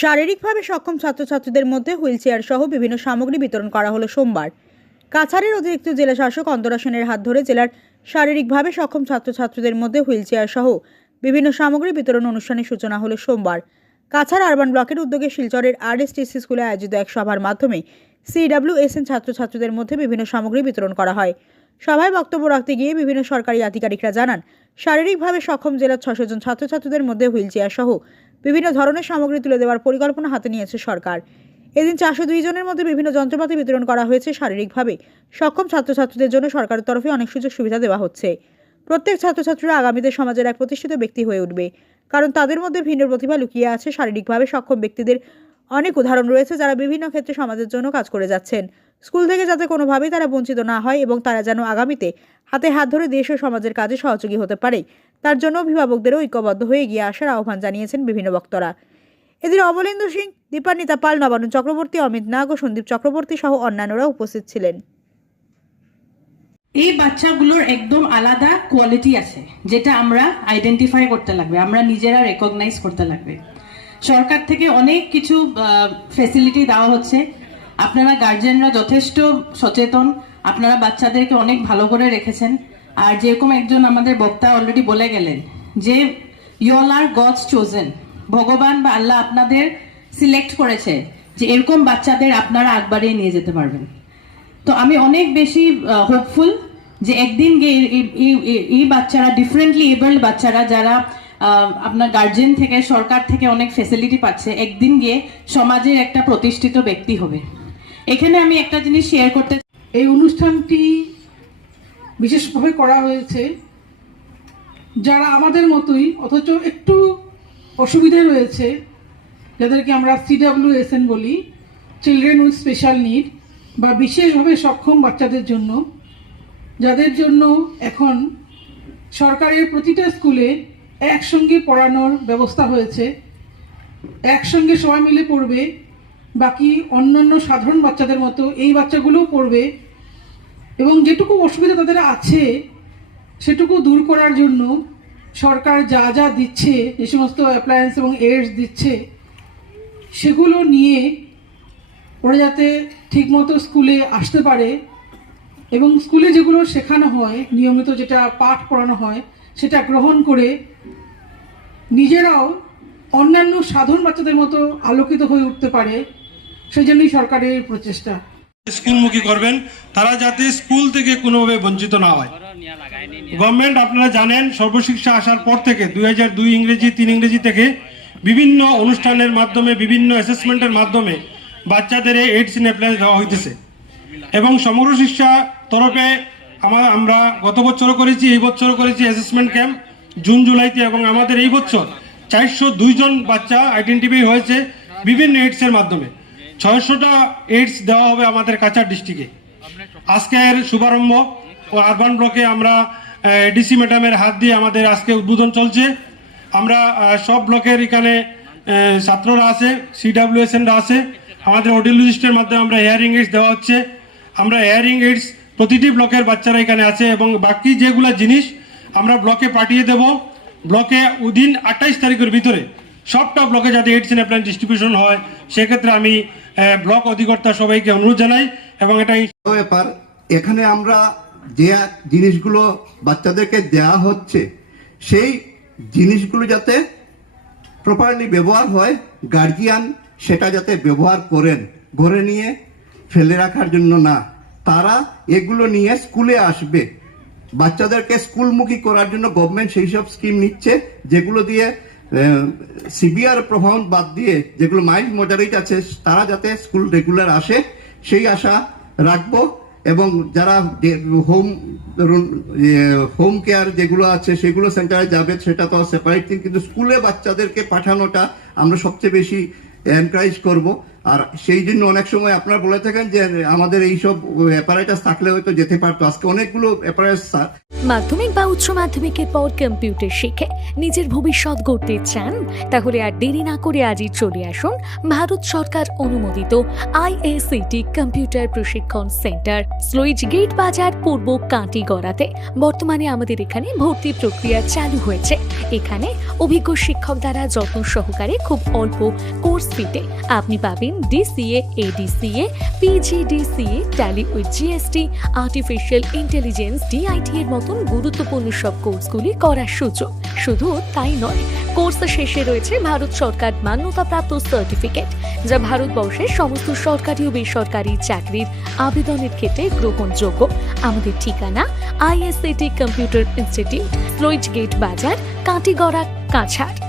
শারীরিকভাবে সক্ষম ছাত্রছাত্রীদের মধ্যে হুইলচেয়ার সহ বিভিন্ন সামগ্রী বিতরণ করা হলো সোমবার। কাছাড়ের অতিরিক্ত জেলা শাসক অন্তরা সেনের হাত ধরে জেলার শারীরিকভাবে সক্ষম ছাত্রছাত্রীদের মধ্যে হুইলচেয়ার সহ বিভিন্ন সামগ্রী বিতরণ অনুষ্ঠানের সূচনা হলো সোমবার। কাছাড় আরবান ব্লকের উদ্যোগে শিলচরের আরএসটিসি স্কুলে আয়োজিত এক সভার মাধ্যমে সিডাব্লিউএসএন ছাত্রছাত্রীদের মধ্যে বিভিন্ন সামগ্রী বিতরণ করা হয়। সভায় বক্তব্য রাখতে গিয়ে বিভিন্ন সরকারি আধিকারিকরা জানান, শারীরিকভাবে সক্ষম জেলার ছশো জন ছাত্রছাত্রীদের মধ্যে হুইলচেয়ার সহ বিভিন্ন ধরনের সামগ্রী তুলে দেওয়ার পরিকল্পনা হাতে নিয়েছে সরকার। এদিন চারশো দুই জনের মধ্যে বিভিন্ন যন্ত্রপাতি বিতরণ করা হয়েছে শারীরিকভাবে। সক্ষম ছাত্রছাত্রীদের জন্য সরকারের তরফে অনেক সুযোগ সুবিধা দেওয়া হচ্ছে। প্রত্যেক ছাত্রছাত্রীরা আগামীতে সমাজের এক প্রতিষ্ঠিত ব্যক্তি হয়ে উঠবে। কারণ তাদের মধ্যে ভিন্ন প্রতিভা লুকিয়ে আছে শারীরিকভাবে সক্ষম ব্যক্তিদের। অনেক উদাহরণ রয়েছে যারা বিভিন্ন ক্ষেত্রে সমাজের জন্য কাজ করে যাচ্ছেন। স্কুল থেকে যাতে কোনোভাবেই তারা বঞ্চিত না হয় এবং তারা যেন আগামীতে হাতে হাত ধরে দেশ ও সমাজের কাজে সহযোগী হতে পারে। তার জন্য অভিভাবকদেরও ঐক্যবদ্ধ হয়ে এগিয়ে আসার আহ্বান জানিয়েছেন বিভিন্ন বক্তারা। এদিন অমলেন্দু সিং, দীপান্বিতা পাল নবানু চক্রবর্তী, অমিত নাগ ও সন্দীপ চক্রবর্তী সহ অন্যান্যরা উপস্থিত ছিলেন। এই বাচ্চাগুলোর একদম আলাদা কোয়ালিটি আছে, যেটা আমরা আইডেন্টিফাই করতে লাগবে, আমরা নিজেরা রেকগনাইজ করতে লাগবে। সরকার থেকে অনেক কিছু ফেসিলিটি দেওয়া হচ্ছে। আপনারা গার্জেনরা যথেষ্ট সচেতন, আপনারা বাচ্চাদেরকে অনেক ভালো করে রেখেছেন। আর যেরকম একজন আমাদের বক্তা অলরেডি বলে গেলেন যে ইয়ল আর গডস চোজেন ভগবান বা আল্লাহ আপনাদের সিলেক্ট করেছে যে, এরকম বাচ্চাদের আপনারা আগ বাড়িয়ে নিয়ে যেতে পারবেন। তো আমি অনেক বেশি হোপফুল যে একদিন গিয়ে এই- বাচ্চারা ডিফারেন্টলি এবল্ড বাচ্চারা যারা আপনার গার্জেন থেকে, সরকার থেকে অনেক ফেসিলিটি পাচ্ছে, একদিন গিয়ে সমাজের একটা প্রতিষ্ঠিত ব্যক্তি হবে। এখানে আমি একটা জিনিস শেয়ার করতে এই অনুষ্ঠানটি বিশেষভাবে করা হয়েছে, যারা আমাদের মতোই, অথচ একটু অসুবিধে রয়েছে, যাদেরকে আমরা সিডাব্লিউএসএন বলি চিলড্রেন উইথ স্পেশাল নিড বা বিশেষভাবে সক্ষম বাচ্চাদের জন্য, যাদের জন্য এখন সরকারের প্রতিটা স্কুলে একসঙ্গে পড়ানোর ব্যবস্থা হয়েছে, একসঙ্গে সবাই মিলে পড়বে, বাকি অন্যান্য সাধারণ বাচ্চাদের মতো এই বাচ্চাগুলোও পড়বে এবং যেটুকু অসুবিধা তাদের আছে, সেটুকু দূর করার জন্য সরকার যা যা দিচ্ছে, যে সমস্ত অ্যাপ্লায়েন্স এবং এডস দিচ্ছে, সেগুলো নিয়ে ওরা যাতে ঠিকমতো স্কুলে আসতে পারে এবং স্কুলে যেগুলো শেখানো হয়, নিয়মিত যেটা পাঠ পড়ানো হয়, সেটা গ্রহণ করে নিজেরাও অন্যান্য সাধারণ বাচ্চাদের মতো আলোকিত হয়ে উঠতে পারে, সেই জন্যই সরকারের প্রচেষ্টা। স্কুলমুখী করবেন, তারা যাতে স্কুল থেকে কোনোভাবে বঞ্চিত না হয়। গভর্নমেন্ট, আপনারা জানেন, সর্বশিক্ষা আসার পর থেকে, দুই হাজার দুই ইংরেজি, তিন ইংরেজি থেকে বিভিন্ন অনুষ্ঠানের মাধ্যমে, বিভিন্ন অ্যাসেসমেন্টের মাধ্যমে বাচ্চাদের এইডস নেপ্লেন্স দেওয়া হইতেছে। এবং সমগ্র শিক্ষা তরফে আমার আমরা গত বছরও করেছি, এই বছরও করেছি অ্যাসেসমেন্ট ক্যাম্প জুন জুলাইতে, এবং আমাদের এই বছর চারশো দুইজন বাচ্চা আইডেন্টিফাই হয়েছে বিভিন্ন এইডসের মাধ্যমে। ছয়শোটা এইডস দেওয়া হবে আমাদের কাছাড় ডিস্ট্রিক্টে আজকের শুভারম্ভ। ও আরবান ব্লকে আমরা ডিসি ম্যাডামের হাত দিয়ে আমাদের আজকে উদ্বোধন চলছে। আমরা সব ব্লকের এখানে ছাত্ররা আছে সিডাব্লিউএসএনরা আছে। আমাদের অডিওলজিস্টের মাধ্যমে আমরা হেয়ারিং এইডস দেওয়া হচ্ছে। আমরা হেয়ারিং এইডস প্রতিটি ব্লকের বাচ্চারা এখানে আছে এবং বাকি যেগুলো জিনিস আমরা ব্লকে পাঠিয়ে দেব। ব্লকে উদিন আঠাইশ তারিখের ভিতরে সবটা ব্লকে যাতে এইডস প্ল্যান ডিস্ট্রিবিউশন হয়, সেক্ষেত্রে আমি ব্লক অধিকর্তা সবাইকে অনুরোধ জানাই এবং এটা ব্যাপার, এখানে আমরা যে জিনিসগুলো বাচ্চাদেরকে দেয়া হচ্ছে, সেই জিনিসগুলো যাতে প্রপারলি ব্যবহার হয় গার্জিয়ান সেটা যাতে ব্যবহার করেন ঘরে নিয়ে ফেলে রাখার জন্য না। তারা এগুলো নিয়ে স্কুলে আসবে। বাচ্চাদেরকে স্কুলমুখী করার জন্য গভর্নমেন্ট সেই সব স্কিম নিচ্ছে, যেগুলো দিয়ে সিভিয়ার প্রভাব বাদ দিয়ে যেগুলো মাইল্ড মডারেট আছে, তারা যাতে স্কুল রেগুলার আসে, সেই আশা রাখব। এবং যারা হোম ধরুন হোম কেয়ার যেগুলো আছে, সেগুলো সেন্টারে যাবে, সেটা তো সেপারেট থিং কিন্তু স্কুলে বাচ্চাদেরকে পাঠানোটা আমরা সবচেয়ে বেশি এনকারেজ করব। আর সেই জন্য অনেক সময় আপনারা বলে থাকেন যে, আমাদের এইসব অ্যাপারেটাস থাকলে হয়তো যেতে পারতো। আজকে অনেকগুলো অ্যাপারেটাস মাধ্যমিক বা উচ্চ মাধ্যমিকের পর কম্পিউটার শিখে নিজের ভবিষ্যৎ গড়তে চান, তাহলে আর দেরি না করে আজই চলে আসুন ভারত সরকার অনুমোদিত আইএসিটি কম্পিউটার প্রশিক্ষণ সেন্টার স্লুইজ গেট বাজার পূর্ব কাঁটিগড়াতে। বর্তমানে আমাদের এখানে ভর্তি প্রক্রিয়া চালু হয়েছে। এখানে অভিজ্ঞ শিক্ষক দ্বারা যত্ন সহকারে খুব অল্প কোর্স ফিতে আপনি পাবেন DCA ADCA PGDCA Tally with GST artificial intelligence DIT এর মতন গুরুত্বপূর্ণ সব কোর্সগুলি করার সুযোগ। শুধু তাই নয় কোর্স শেষে রয়েছে ভারত সরকার মান্যতাপ্রাপ্ত সার্টিফিকেট যা ভারতবর্ষের সমস্ত সরকারি ও বেসরকারি চাকরির আবেদনের ক্ষেত্রে গ্রহণযোগ্য। আমাদের ঠিকানা আইএসএটি কম্পিউটার ইনস্টিটিউট ফ্লোইট গেট বাজার কাটিগড়া, কাছাড়।